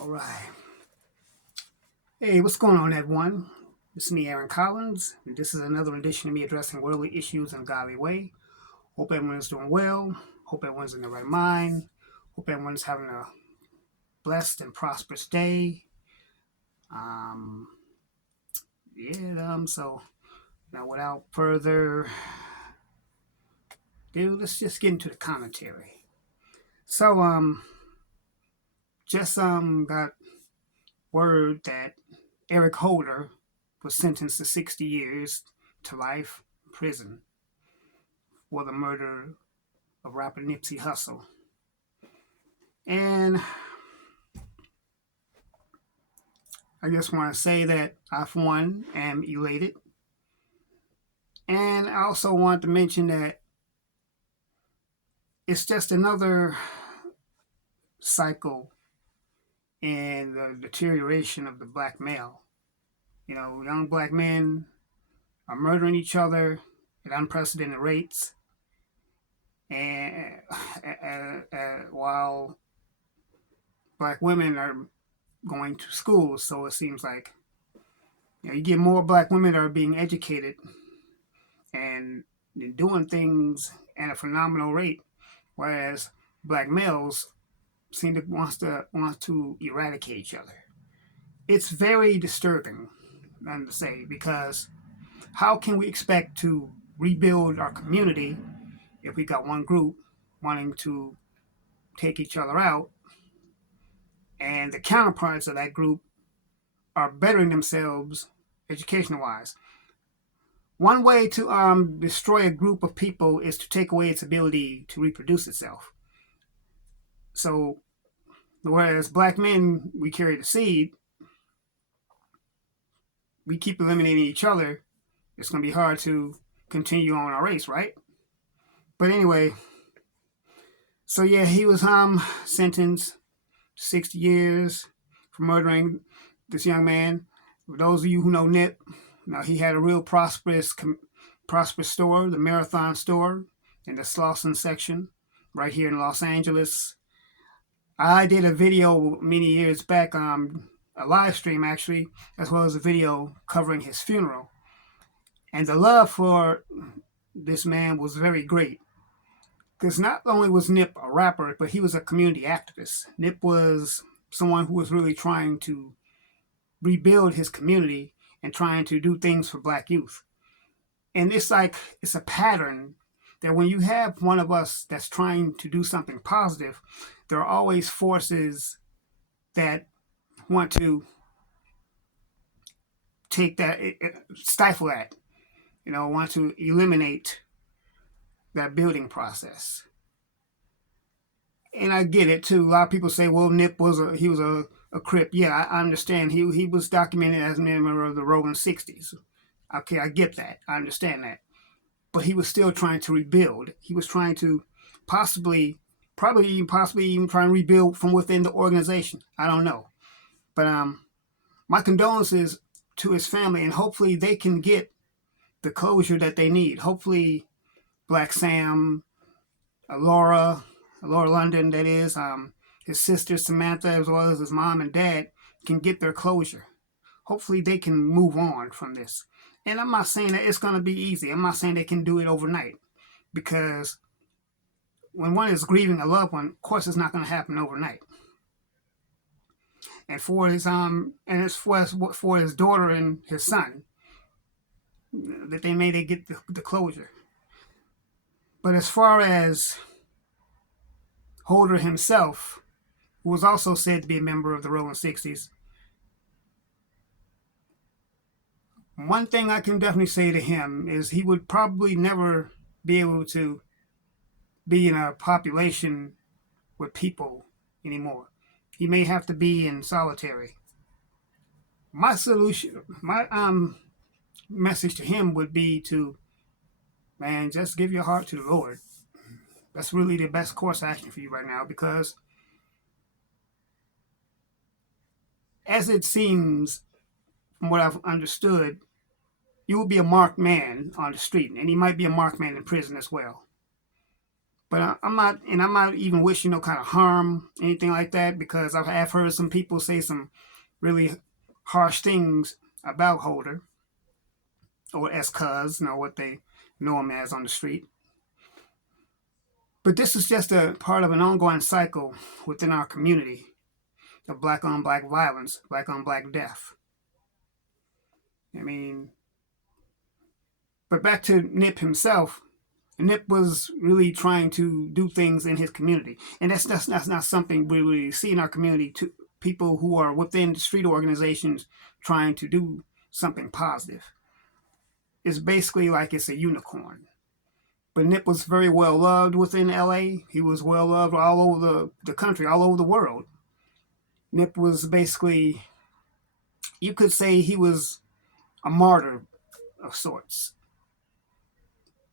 All right. Hey, what's going on, everyone? It's me, Aaron Collins, and this is another edition of me addressing worldly issues in a godly way. Hope everyone's doing well. Hope everyone's in the right mind. Hope everyone's having a blessed and prosperous day. Um, so now without further ado, let's just get into the commentary. So, got word that Eric Holder was sentenced to 60 years to life in prison for the murder of rapper Nipsey Hussle. And I just want to say that I, for one, am elated. And I also want to mention that it's just another cycle in the deterioration of the black male. You know, young black men are murdering each other at unprecedented rates, and while black women are going to school. So it seems like you get more black women that are being educated and doing things at a phenomenal rate, whereas black males seem to want to eradicate each other. It's very disturbing, I'm to say, because how can we expect to rebuild our community if we got one group wanting to take each other out, and the counterparts of that group are bettering themselves educational wise? One way to destroy a group of people is to take away its ability to reproduce itself. So, whereas black men, we carry the seed, we keep eliminating each other, it's going to be hard to continue on our race, right? But anyway, so yeah, he was sentenced to 60 years for murdering this young man. For those of you who know Nip, now he had a real prosperous store, the Marathon store in the Slauson section right here in Los Angeles. I did a video many years back, a live stream actually, as well as a video covering his funeral. And the love for this man was very great. Because not only was Nip a rapper, but he was a community activist. Nip was someone who was really trying to rebuild his community and trying to do things for black youth. And it's a pattern that when you have one of us that's trying to do something positive, there are always forces that want to take that, stifle that, want to eliminate that building process. And I get it too. A lot of people say, well, Nip was a Crip. Yeah, I understand. He was documented as a member of the Rolling 60s. Okay, I get that. I understand that. But he was still trying to rebuild. He was trying to possibly even trying to rebuild from within the organization. I don't know. But my condolences to his family, and hopefully they can get the closure that they need. Hopefully Black Sam, Laura London, that is, his sister Samantha, as well as his mom and dad, can get their closure. Hopefully they can move on from this. And I'm not saying that it's going to be easy. I'm not saying they can do it overnight, because when one is grieving a loved one, of course it's not going to happen overnight. And for his for his daughter and his son, that they may get the closure. But as far as Holder himself, who was also said to be a member of the Rolling 60s, one thing I can definitely say to him is he would probably never be able to be in a population with people anymore. He may have to be in solitary. My solution, my message to him would be to, man, just give your heart to the Lord. That's really the best course action for you right now, because as it seems, from what I've understood, you will be a marked man on the street, and he might be a marked man in prison as well. But I'm not even wishing no kind of harm, anything like that, because I've heard some people say some really harsh things about Holder, or as Cuz, what they know him as on the street. But this is just a part of an ongoing cycle within our community of black on black violence, black on black death. I mean, but back to Nip himself. Nip was really trying to do things in his community, and that's not something we really see in our community. To people who are within the street organizations trying to do something positive, it's basically like it's a unicorn. But Nip was very well loved within LA. He was well loved all over the country, all over the world. Nip was basically, you could say he was a martyr of sorts.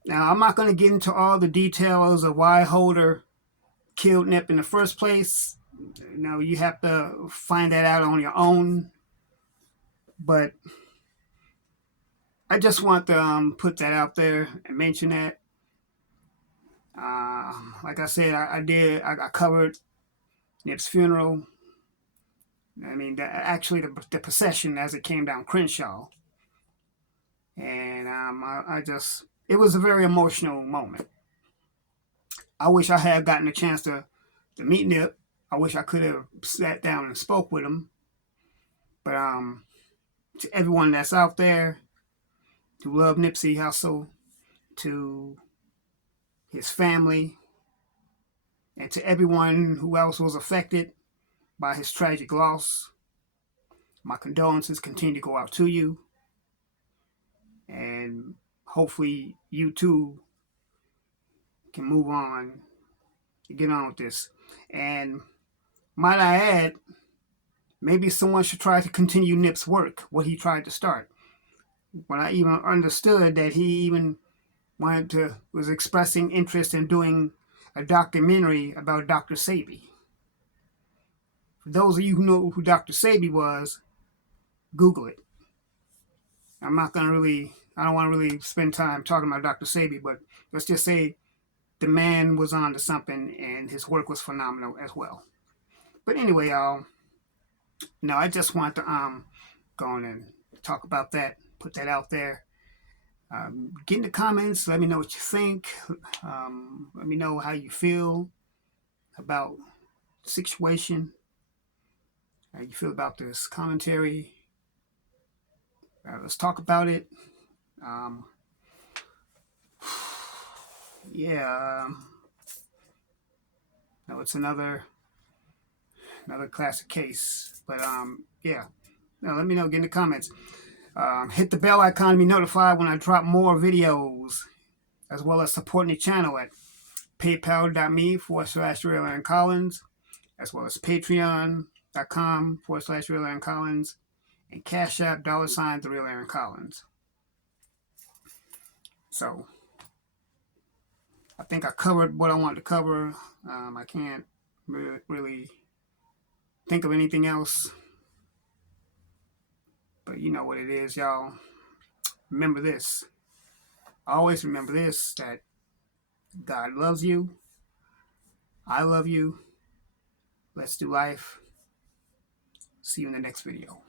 Now, I'm not going to get into all the details of why Holder killed Nip in the first place. You have to find that out on your own. But I just want to put that out there and mention that. Like I said, I covered Nip's funeral. I mean, actually, the procession as it came down Crenshaw. And it was a very emotional moment. I wish I had gotten a chance to meet Nip. I wish I could have sat down and spoke with him. But to everyone that's out there who love Nipsey Hussle, to his family, and to everyone who else was affected by his tragic loss, my condolences continue to go out to you. And hopefully you too can move on, get on with this. And might I add, maybe someone should try to continue Nip's work, what he tried to start. When I even understood that he even was expressing interest in doing a documentary about Dr. Sebi. For those of you who know who Dr. Sebi was, Google it. I don't want to really spend time talking about Dr. Sebi, but let's just say the man was on to something and his work was phenomenal as well. But anyway, y'all, I just want to go on and talk about that, put that out there. Get in the comments. Let me know what you think. Let me know how you feel about the situation. How you feel about this commentary. Let's talk about it. Yeah. No, it's another classic case. But yeah. Now, let me know. Get in the comments. Hit the bell icon to be notified when I drop more videos, as well as supporting the channel at paypal.me/Real Aaron Collins, as well as patreon.com/Real Aaron Collins, and Cash App $ The Real Aaron Collins. So, I think I covered what I wanted to cover. I can't really think of anything else. But you know what it is, y'all. Remember this. Always remember this, that God loves you. I love you. Let's do life. See you in the next video.